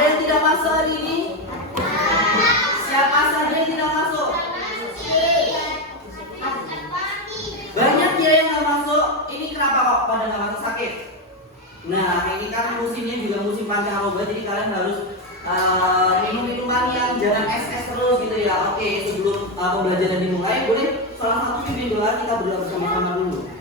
Ada yang tidak masuk hari ini? Siapa saja yang tidak masuk? Banyak ya yang nggak masuk. Ini kenapa kok pada nggak masuk, sakit? Nah, ini kan musimnya juga musim pancaroba, jadi kalian harus minum minuman yang jangan es terus gitu ya. Oke, sebelum pembelajaran dimulai, boleh salah satu pimpin doa, kita berdoa bersama-sama dulu.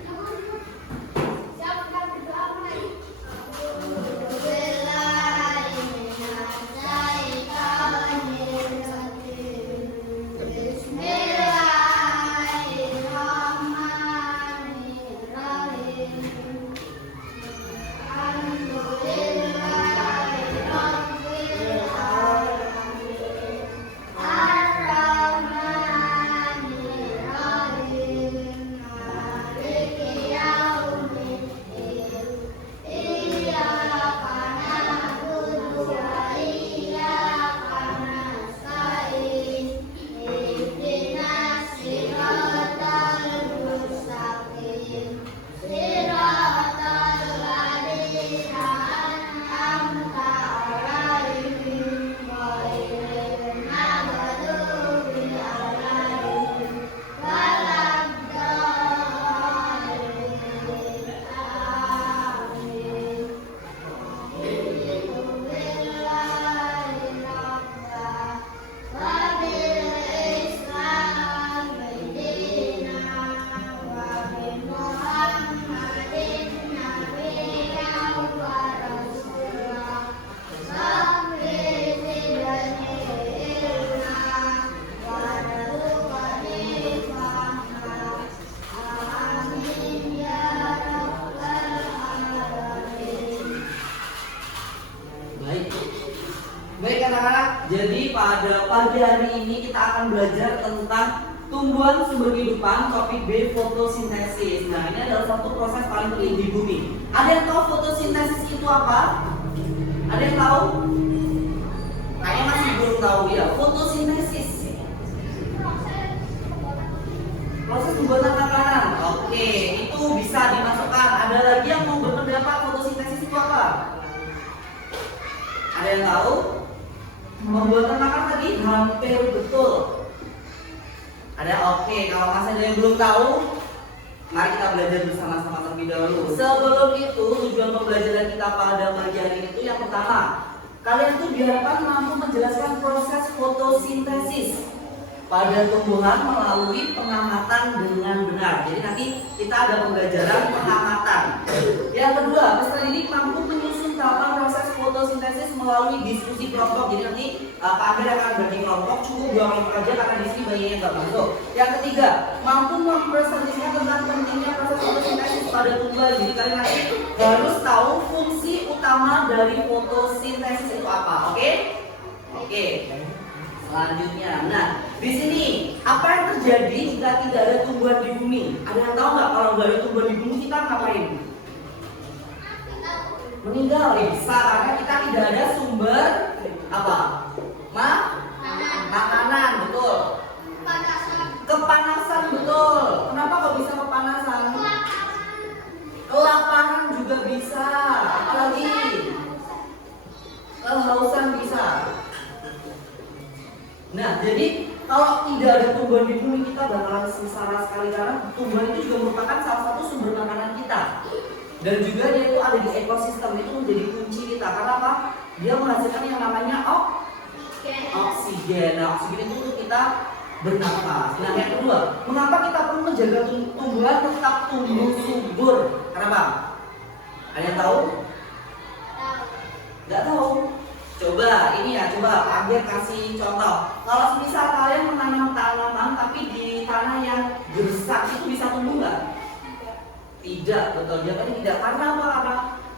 Baik anak-anak, jadi pada pagi hari ini kita akan belajar tentang tumbuhan sumber kehidupan, topik B, fotosintesis. Nah, ini adalah satu proses paling penting di bumi. Ada yang tahu fotosintesis itu apa? Ada yang tahu? Kayaknya masih belum tahu ya. Fotosintesis proses pembuatan makanan. Oke, itu bisa dimasukkan. Ada lagi yang mau berpendapat fotosintesis itu apa? Ada yang tahu? Pembuatan makanan tadi hampir betul. Ada? Oke, kalau masih ada yang belum tahu, mari kita belajar bersama-sama terlebih dahulu. Sebelum itu, tujuan pembelajaran kita pada pagi hari ini itu yang pertama, kalian tuh diharapkan mampu menjelaskan proses fotosintesis pada tumbuhan melalui pengamatan dengan benar. Jadi nanti kita ada pembelajaran pengamatan. Yang kedua, peserta didik mampu menyusun tahapan proses fotosintesis melalui diskusi kelompok. Jadi nanti Pak Amir akan bagi kelompok, cukup 2 kelompok aja karena di sini bayinya nggak masuk. Yang ketiga, mampu mempresentasikan tentang pentingnya proses fotosintesis pada tumbuhan. Jadi kalian nanti harus tahu fungsi utama dari fotosintesis itu apa. Oke? Oke. Selanjutnya, nah di sini apa yang terjadi jika tidak ada tumbuhan di bumi? Ada yang tahu nggak kalau nggak ada tumbuhan di bumi kita ngapain? Meninggal, ya bisa karena kita tidak ada sumber apa? Makanan, betul. Kepanasan, betul. Kenapa kok bisa kepanasan? Kelaparan juga bisa, apalagi kehausan bisa. Nah, jadi kalau tidak ada tumbuhan di bumi kita bakalan sengsara sekali karena tumbuhan itu juga merupakan salah satu sumber makanan kita. Dan juga dia itu ada di ekosistem, itu menjadi kunci kita. Karena apa? Dia menghasilkan yang namanya oksigen. Nah, oksigen itu untuk kita bernafas. Nah, yang kedua, mengapa kita perlu menjaga tumbuhan tetap tumbuh subur? Kenapa? Ada yang tahu? Nggak tahu? Coba ini ya, coba Amir kasih contoh. Kalau misal kalian menanam tanaman tapi di tanah yang gersang, itu bisa tumbuh nggak? Tidak, betul. Jawabannya tidak. Karena apa?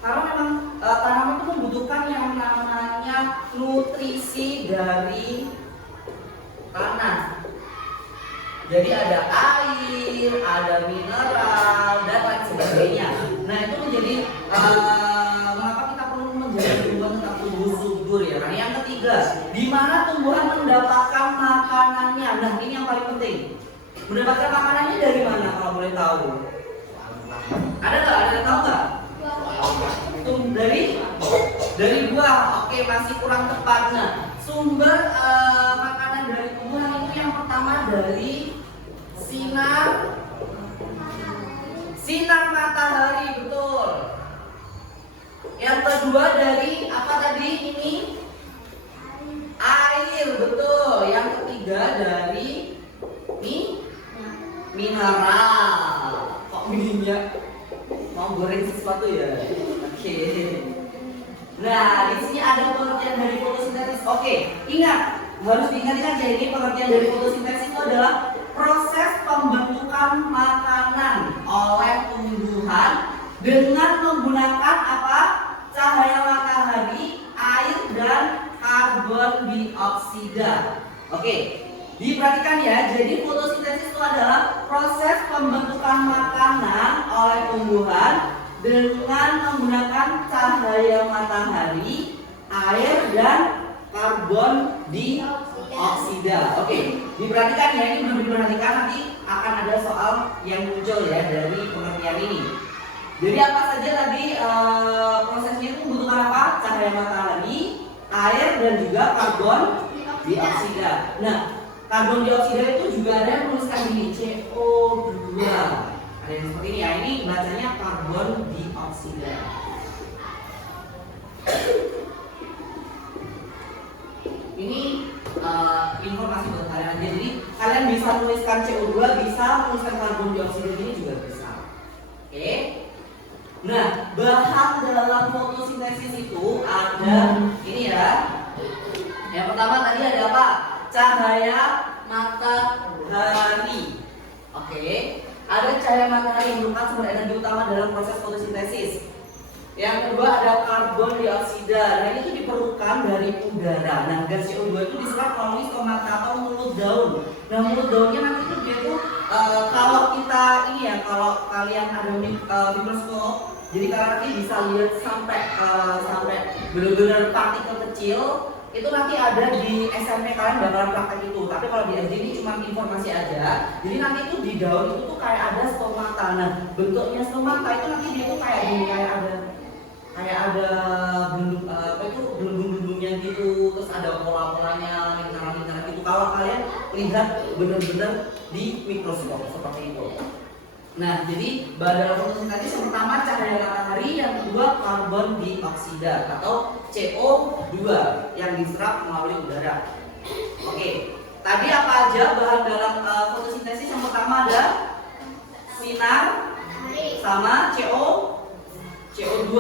Karena memang tanaman itu membutuhkan yang namanya nutrisi dari tanah. Jadi ada air, ada mineral, dan lain sebagainya. Nah, itu menjadi mengapa kita perlu menjaga tumbuhan tetap tumbuh subur ya. Nah, yang ketiga, di mana tumbuhan mendapatkan makanannya? Nah, ini yang paling penting. Mendapatkan makanannya dari mana kalau boleh tahu? Ada nggak? Ada yang tahu nggak? Dari buah. Oke, masih kurang tepat. Nah, sumber makanan dari tumbuhan itu yang pertama dari sinar matahari, betul. Yang kedua dari apa tadi ini? Air, betul. Yang ketiga dari mineral. Kok minyak? Mau goreng sesuatu ya? Oke. Nah, di sini ada pengertian dari fotosintesis. Oke, ingat, harus diingat-ingat ya, ini pengertian dari fotosintesis itu adalah proses pembentukan makanan oleh tumbuhan dengan menggunakan apa? Cahaya matahari, air, dan karbon dioksida. Oke, diperhatikan ya. Jadi fotosintesis itu adalah proses pembentukan makanan oleh tumbuhan dengan menggunakan cahaya matahari, air, dan karbon dioksida. Oke, diperhatikan ya, ini belum diperhatikan, nanti akan ada soal yang muncul ya dari pengertian ini. Jadi apa saja tadi prosesnya itu membutuhkan apa? Cahaya matahari, air, dan juga karbon dioksida. Nah, karbon dioksida itu juga ada yang menuliskan gini, CO2. Ada yang seperti ini ya, ini bacanya karbon dioksida. Ini informasi buat kalian aja. Jadi kalian bisa menuliskan CO2, bisa menuliskan karbon dioksida ini juga bisa. Oke. Nah, bahan dalam fotosintesis itu ada ini ya. Yang pertama tadi ada apa? Cahaya matahari. Oke. Ada cahaya matahari yang merupakan sumber energi utama dalam proses fotosintesis. Yang kedua ada karbon dioksida. Nah, ini tuh diperlukan dari udara. Nah, gas CO2 itu diserap melalui stomata atau mulut daun. Nah, mulut daunnya nanti tuh dia tuh kalau kita ini ya, kalau kalian ada mikroskop, jadi kalian nanti bisa lihat sampai benar-benar partikel kecil. Itu nanti ada di SMP, kalian bakalan praktek itu. Tapi kalau di SD ini cuma informasi aja. Jadi nanti itu di daun itu tuh kayak ada stomata. Nah, bentuknya stomata itu nanti dia tuh kayak gini, kayak ada belum apa itu belum-belumnya gitu, terus ada pola-polanya, lingkaran-lingkaran gitu. Kalau kalian lihat benar-benar di mikroskop seperti itu. Nah, jadi bahan fotosintesis yang pertama cahaya matahari, yang kedua karbon dioksida atau CO2 yang diserap melalui udara. Oke, tadi apa aja bahan dalam fotosintesis? Yang pertama ada sinar sama CO2.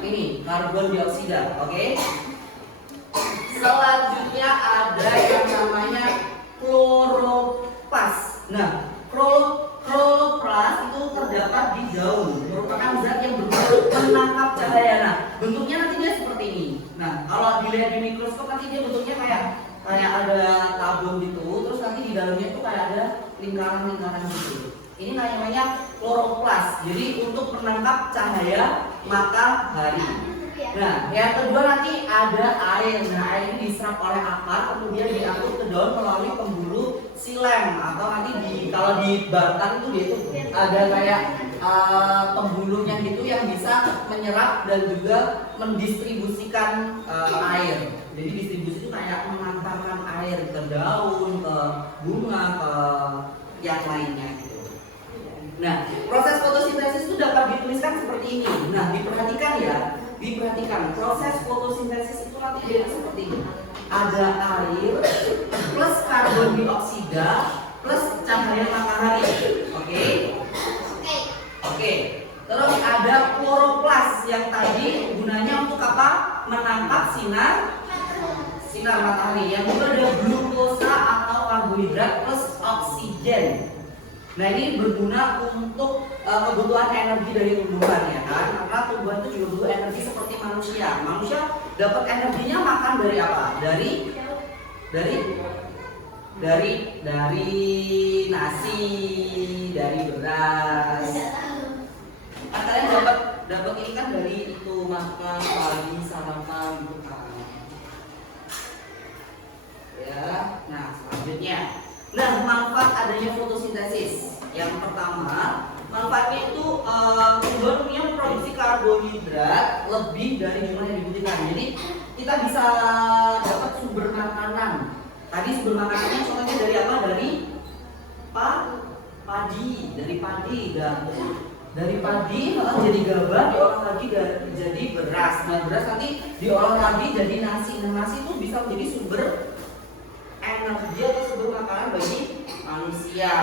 Ini karbon dioksida. Oke. Selanjutnya ada yang namanya kloroplas. Nah, kloroplas itu terdapat di daun, merupakan zat yang berfungsi menangkap cahaya. Nah, bentuknya nanti dia seperti ini. Nah, kalau dilihat di mikroskop nanti dia bentuknya kayak ada tabung gitu, terus nanti di dalamnya itu kayak ada lingkaran-lingkaran gitu. Ini namanya kloroplas. Jadi untuk menangkap cahaya matahari. Nah, yang kedua nanti ada air. Nah, air ini diserap oleh akar, kemudian diangkut ke daun melalui pembuluh silem, atau nanti kalau di batang itu dia itu ada kayak pembuluhnya gitu yang bisa menyerap dan juga mendistribusikan air. Jadi distribusi itu kayak mengantarkan air ke daun, ke bunga, ke yang lainnya gitu. Nah, proses fotosintesis itu dapat dituliskan seperti ini. Nah, diperhatikan ya. Diperhatikan, proses fotosintesis itu nanti dia seperti ini. Ada air plus karbon dioksida plus cahaya matahari. Oke? Oke. Terus ada kloroplas yang tadi gunanya untuk apa? Menangkap sinar matahari. Yang kedua ada glukosa atau karbohidrat plus oksigen. Nah, ini berguna untuk kebutuhan energi dari tumbuhan ya kan, karena tumbuhan itu juga butuh energi seperti manusia. Manusia dapat energinya makan dari apa? Dari nasi, dari beras. Kan kalian dapat ini kan dari itu, makan pagi, sarapan gitu kan. Ya, nah selanjutnya. Nah, manfaat adanya fotosintesis. Yang pertama, Manfaatnya itu tumbuh-tumbuhnya memproduksi karbohidrat lebih dari jumlah yang dibutuhkan. Jadi kita bisa dapat sumber makanan. Tadi sumber makanannya contohnya dari apa? Dari padi, dari padi jadi gabah, diolah lagi jadi beras. Nah, beras nanti diolah lagi jadi nasi. Nah, nasi itu bisa menjadi sumber energi atau sumber makanan bagi manusia.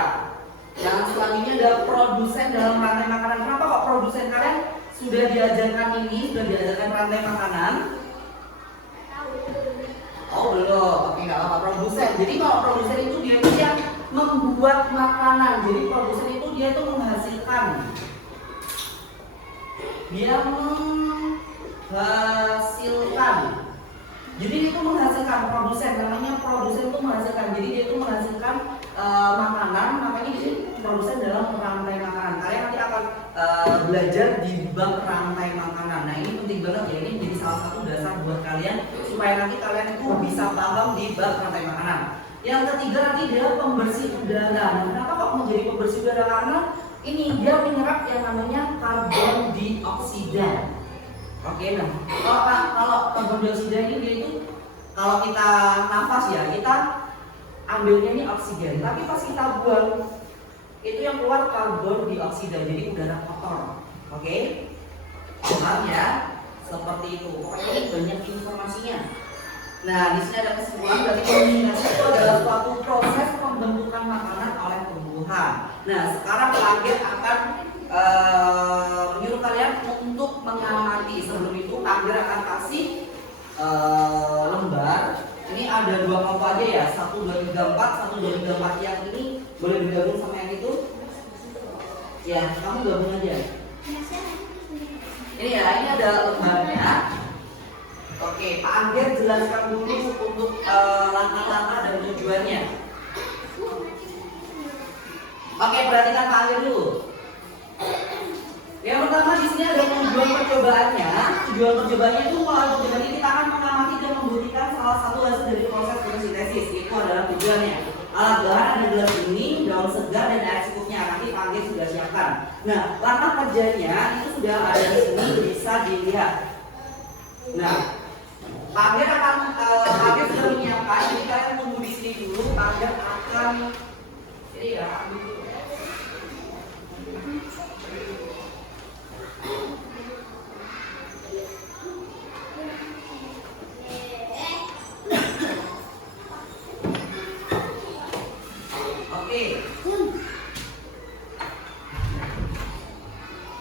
Yang selanjutnya ada produsen dalam rantai makanan. Kenapa kok produsen? Kalian sudah diajarkan rantai makanan? Oh belum, oke nggak apa-apa. Produsen. Jadi kalau produsen itu dia itu yang membuat makanan. Jadi produsen itu dia itu menghasilkan. Jadi dia itu menghasilkan produsen. Namanya produsen itu menghasilkan. Jadi dia itu menghasilkan makanan. Makanya dia produsen dalam rantai makanan. Kalian nanti akan belajar di bab rantai makanan. Nah ini penting banget ya. Ini menjadi salah satu dasar buat kalian supaya nanti kalian itu bisa paham di bab rantai makanan. Yang ketiga nanti adalah pembersih udara. Nah, kenapa kok menjadi pembersih udara? Karena ini dia menyerap yang namanya karbon dioksida. Oke, nah kalau karbon dioksida ini dia itu kalau kita nafas ya kita ambilnya ini oksigen, tapi pas kita buang itu yang keluar karbon dioksida, jadi udara kotor. Oke, paham ya? Seperti itu. Pokoknya ini banyak informasinya. Nah, di sini ada kesimpulan dari kombinasi itu adalah suatu proses pembentukan makanan oleh tumbuhan. Nah, sekarang Kagir akan menyuruh kalian untuk mengamati. Sebelum itu Kagir akan kasih lembar. Ini ada 2 kelompok aja ya, 1, 2, 3, 4, 1, 2, 3, 4. Yang ini boleh digabung sama yang itu. Ya, kamu gabung aja. Ini ya, ini ada lembarnya. Oke, Pak Angger jelaskan dulu untuk langkah-langkah dan tujuannya. Oke, perhatikan Pak Angger dulu. Yang pertama di sini ada tujuan percobaannya. Tujuan percobaannya itu melalui percobaan ini kita akan mengamati dan membuktikan salah satu hasil dari proses fotosintesis. Itu adalah tujuannya. Alat bahan ada gelas ini, daun segar dan air secuknya. Nanti Pak Angger sudah siapkan. Nah, langkah kerjanya itu sudah ada di sini, bisa dilihat. Nah, Pak Angger akan sudah menyiapkan. Jadi kalian tunggu di sini dulu. Pak Angger akan ini ya.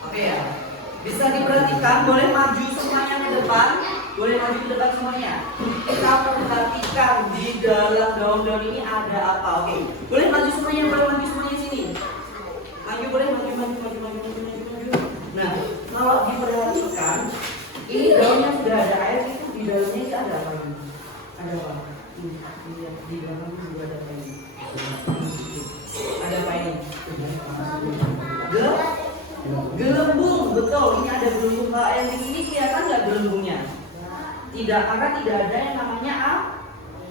Oke ya. Bisa diperhatikan, boleh maju semuanya ke depan. Boleh maju ke depan semuanya. Kita perhatikan di dalam daun-daun ini ada apa. Oke. Boleh maju semuanya sini. Maju boleh maju. Nah, kalau diperhatikan, ini daunnya sudah ada air itu di dalamnya itu ada apa ini? Ada apa? Lihat di dalam juga ada apa ini? Ada apa ini? Gelembung, betul. Ini ada gelembung. Kalau yang di sini kelihatan nggak gelembungnya? Tidak, karena tidak ada yang namanya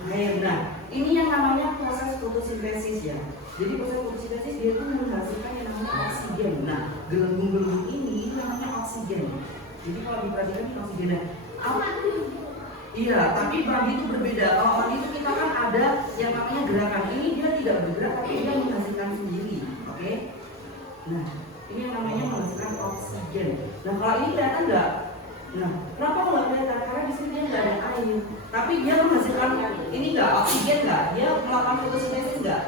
air. Nah, ini yang namanya proses fotosintesis ya. Jadi proses fotosintesis dia itu menghasilkan yang namanya oksigen. Nah, gelembung-gelembung ini namanya oksigen. Jadi kalau diperhatikan ini oksigennya. Iya, tapi bagi itu berbeda. Kalau bagi itu kita kan ada yang namanya gerakan. Ini dia tidak bergerak, tapi dia menghasilkan sendiri. Oke? Nah, ini yang namanya menghasilkan oksigen. Nah, kalau ini kelihatan nggak? Nah, kenapa nggak kelihatan? Karena di sini dia nggak ada air. Tapi dia menghasilkan ini nggak oksigen nggak? Dia melakukan fotosintesis nggak?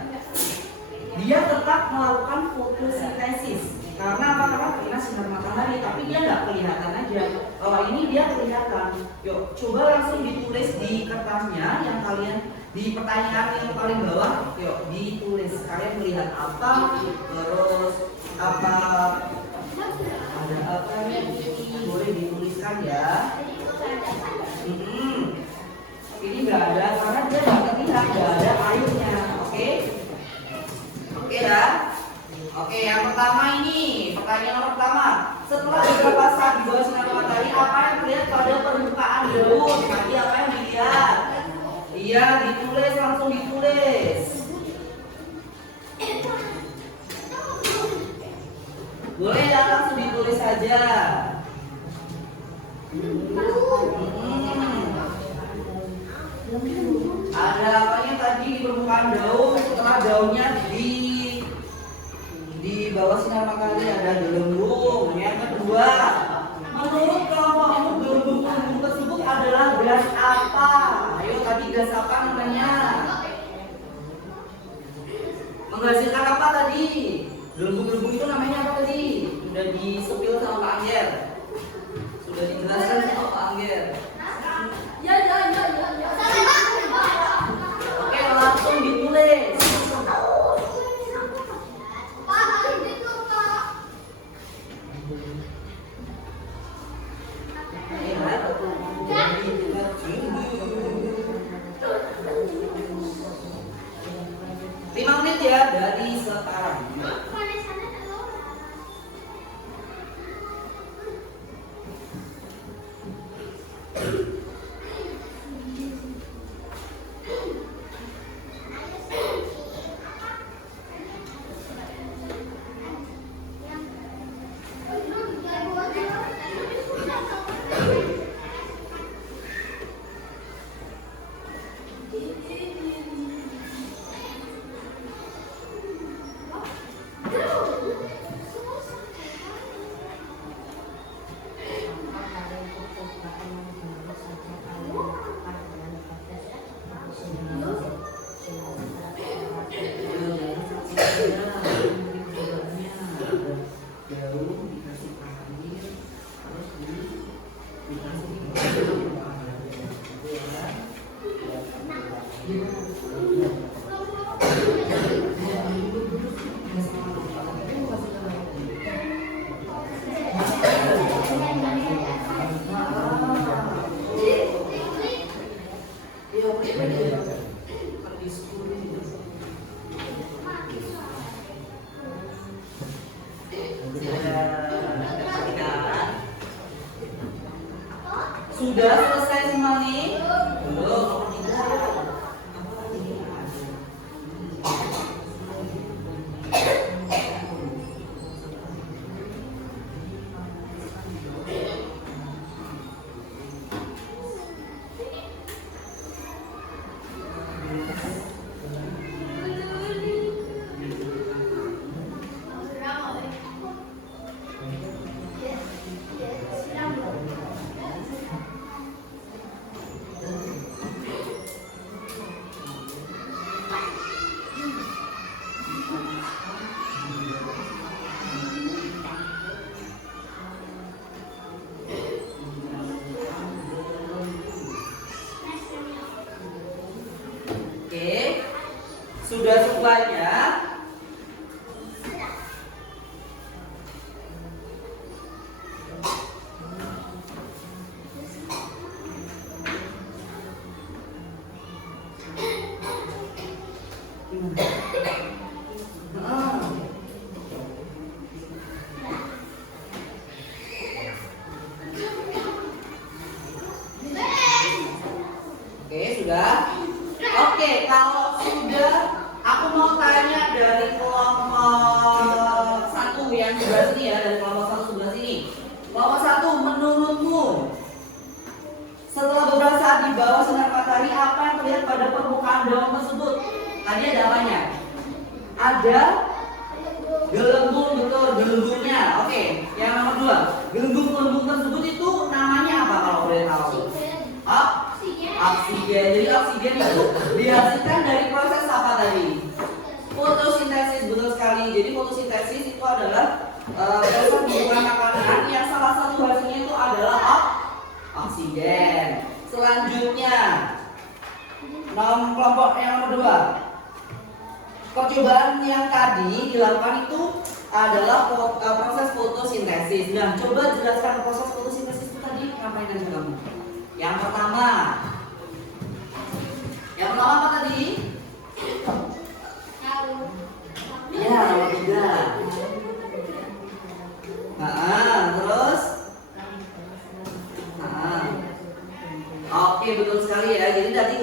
Dia tetap melakukan fotosintesis. Karena apa? Karena kena sinar matahari. Tapi dia nggak kelihatan aja. Kalau ini dia kelihatan. Yuk, coba langsung ditulis di kertasnya yang kalian di pertanyaan yang paling bawah. Yuk, ditulis. Kalian melihat apa? Terus apa? Ada apa nih? Boleh dituliskan ya. Ini nggak ada karena dia nggak terlihat, nggak ada airnya. Oke? Oke ya. Oke, yang pertama ini pertanyaan nomor pertama. Setelah beberapa saat di bawah sinar matahari, apa yang terlihat pada permukaan daun? Tadi apa yang dilihat? Iya, ditulis, langsung ditulis. Ada apanya tadi di permukaan daun setelah daunnya di bawah sinar matahari ada gelembung. Yang kedua, menurut kelompok ilmu gelembung tersebut adalah gas apa? Ayo tadi gas apa namanya? Menghasilkan apa tadi? Gelembung-gelembung itu namanya apa tadi? Sudah disepil sama Pak Angger. Sudah dijelaskan sama Pak Angger. Ya. Oke, langsung ditulis. Menit ya dari sekarang. Sudah selesai semuanya? Belum. Oke, sudah semuanya. Oke, sudah. Oke, kalau sudah, aku mau tanya dari kelompok satu yang sebelah sini ya, dari kelompok satu sebelah sini. Kelompok satu, menurutmu setelah beberapa saat di bawah sinar matahari, apa yang terlihat pada permukaan daun tersebut? Tadi ada apanya? Ada gelembung, betul, gelembungnya. Oke, yang nomor dua, gelembung-gelembung tersebut itu namanya apa kalau boleh tahu? Oksigen. Jadi oksigen itu dihasilkan dari proses apa tadi? Fotosintesis, betul sekali. Jadi fotosintesis itu adalah proses pembuatan makanan yang salah satu hasilnya itu adalah oksigen. Selanjutnya, kelompok yang nomor dua, percobaan yang tadi dilakukan itu adalah proses fotosintesis. Nah, coba jelaskan proses fotosintesis itu tadi ngapain aja kamu? Yang pertama apa tadi? Iya, nomor 3. Terus? Oke, betul sekali ya. Jadi tadi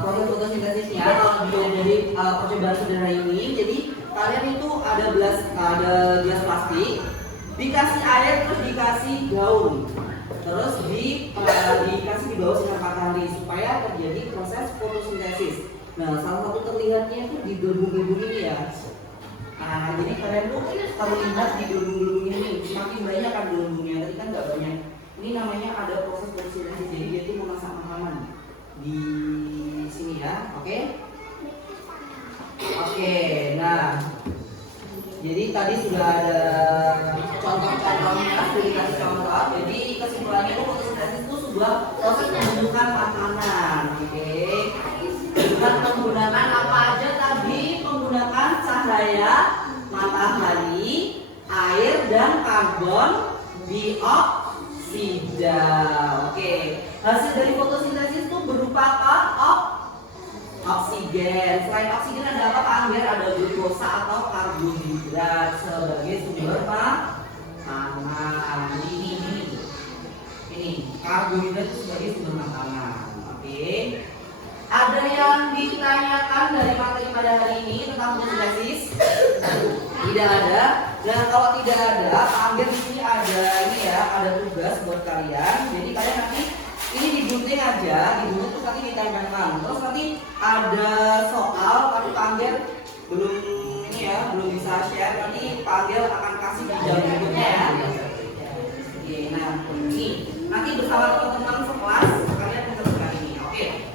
proses fotosintesisnya kalau dilihat dari percobaan sederhana ini, jadi kalian itu ada gelas plastik. dikasih air terus dikasih daun, terus dikasih di bawah sinar matahari supaya terjadi proses fotosintesis. Nah, salah satu terlihatnya itu di gelembung-gelembung ini ya. Nah, jadi kalian tuh terlihat di gelembung-gelembung ini. Semakin banyak kan gelembungnya, tadi kan nggak banyak. Ini namanya ada proses fotosintesis. Jadi dia tuh memasak makanan di sini ya, oke? Oke, nah, jadi tadi sudah ada contoh-contohnya, sudah dikasih contoh. Jadi kesimpulannya itu fotosintesis itu sebuah proses pembentukan makanan, oke? Dengan menggunakan apa aja tadi? Menggunakan cahaya matahari, air dan karbon dioksida. Oke, hasil dari fotosintesis itu berupa apa? Oksigen. Selain oksigen ada apa Pak Angger? Ada glukosa atau karbohidrat sebagai sumber makanan. Ini karbohidrat itu sebagai sumber makanan. Oke. Ada yang ditanyakan dari materi pada hari ini tentang fotosintesis? Tidak ada. Nah, kalau tidak ada, Pak Angger di sini ada ini ya, ada tugas buat kalian. Jadi kalian nanti ini digunting aja, digunting terus nanti ditempelkan. Terus nanti ada soal, tapi Pak Angger belum ini ya, belum bisa share. Nanti Pak Angger akan kasih di jam berikutnya ya. Oke, nah ini nanti bersama teman-teman sekelas kalian mengerjakan ini. Oke.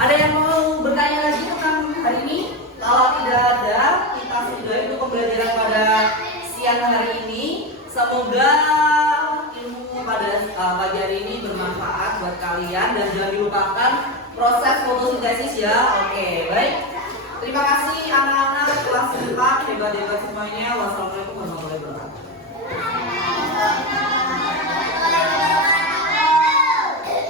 Ada yang mau bertanya lagi tentang hari ini? Kalau tidak ada, kita sudahi untuk pembelajaran pada siang hari ini. Semoga ilmu pada pagi hari ini bermanfaat buat kalian dan jangan dilupakan proses fotosintesis ya. Oke, baik. Terima kasih anak-anak kelas 4, hebat-hebat semuanya. Wassalamualaikum warahmatullahi wabarakatuh.